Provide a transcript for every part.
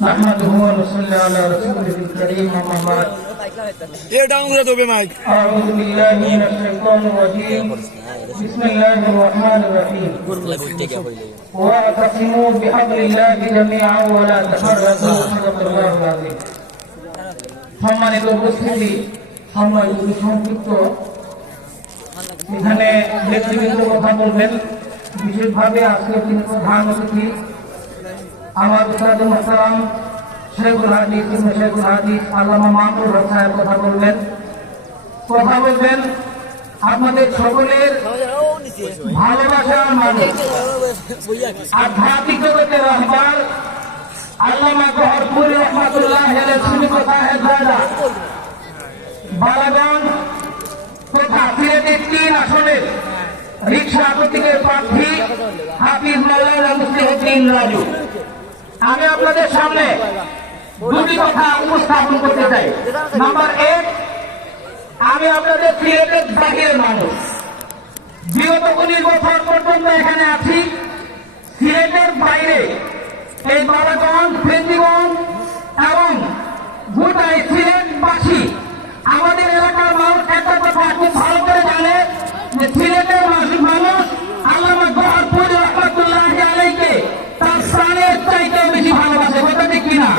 نحمده ونصلي على رسوله الكريم أما بعد أعوذ بالله من الشيطان الرجيم بسم الله الرحمن الرحيم واعتصموا بحبل الله جميعا ولا تفرقوا صدق الله العظيم সম্মানিত উপস্থিতি সম্মানিত সংক্ষিপ্ত এখানে নেতৃবৃন্দ কথা বলবেন বিশেষভাবে আজকে তিনি প্রধান অতিথি আমার উস্তাদ মুহতারাম শেখুল হাদিস শেখুল হাদিস আল্লামা মামুনুর হক সাহেব কথা বলবেন আপনাদের সকলের ভালোবাসার মানুষ আধ্যাত্মিক জগতের রাহবার আল্লামা গহরপুরি রহমাতুল্লাহ আলাইহি সুন্নি কথা হেদায়েত বালাগঞ্জ তথা সিলেটের 3 আসনের রিকশা প্রতীকের প্রার্থী হাফিজ মাওলানা মুসলিউদ্দিন রাজু। আমি আপনাদের সামনে দুটি কথা উপস্থাপন করতে চাই। নাম্বার 1, আমি আপনাদের সিলেটের জাতীয় মানুষ, বিগত 19 বছর পর্যন্ত এখানে আছি। সিলেটের বাইরে এই বালাগঞ্জ, ফেন্দিগঞ্জ এবং গোটাই সিলেটবাসী আমাদের এলাকার মানুষ একটা কথা খুব ভালো করে জানে যে সিলেটের মানুষ আল্লামা গহরপুরি রহমাতুল্লাহ আলাইহিকে তার প্রাণের চাইতে বেশি ভালোবাসে। কথা ঠিক কিনা?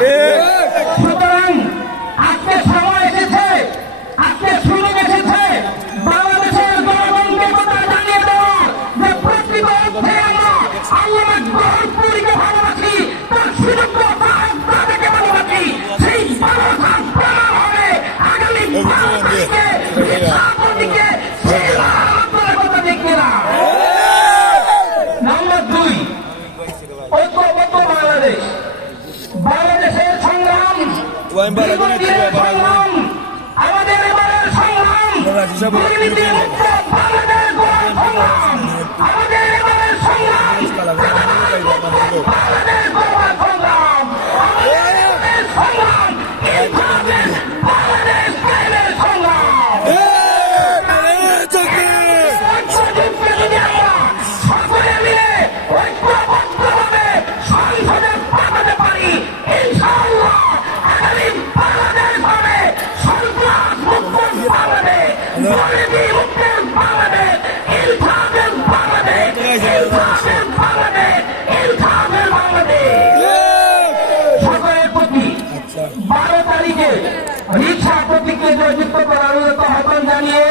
সুতরাং আজকে সময় এসেছে, আজকে সুযোগ এসেছে বাংলাদেশের জনগণকে কথা জানিয়ে দেওয়ার যে প্রকৃত অর্থে আমরা আল্লামা গহরপুরিকে ভালোবাসি, তার সুযোগ্য তাদেরকে ভালোবাসি। সেই ভালোবাসা প্রমাণ হবে আগামী 12 তারিখে কথা ঠিক কিনা? নাম্বার 2, ঐক্যবদ্ধ বাংলাদেশ, বাংলাদেশের সংগ্রাম, আমাদের এবারের সংগ্রাম, দুর্নীতি মুক্ত বাংলাদেশ গড়ার সংগ্রাম, আমাদের এবারের সংগ্রাম, বাংলাদেশ গড়ার সংগ্রাম, আমাদের সংগ্রাম, বাংলাদেশ কায়েমের সংগ্রাম। সকলে মিলে ঐক্যবদ্ধভাবে সংসদে পাঠাতে পারি, ইনশাআল্লাহ আগামী বাংলাদেশ হবে সন্ত্রাস মুক্ত বাংলাদেশ, দুর্নীতি মুক্ত বাংলাদেশ, ইনসাফের বাংলাদেশ, ইনসাফের বাংলাদেশ, ইনসাফের বাংলাদেশ। সকলের প্রতি 12 তারিখে রিকশা প্রতীকে জয়যুক্ত করার আহ্বান জানিয়ে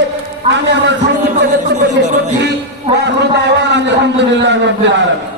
আমি আমার সংক্ষিপ্ত বক্তব্য শেষ করছি। ওয়া আখিরু দাওয়ানা আলহামদুলিল্লাহি রাব্বিল আলামিন।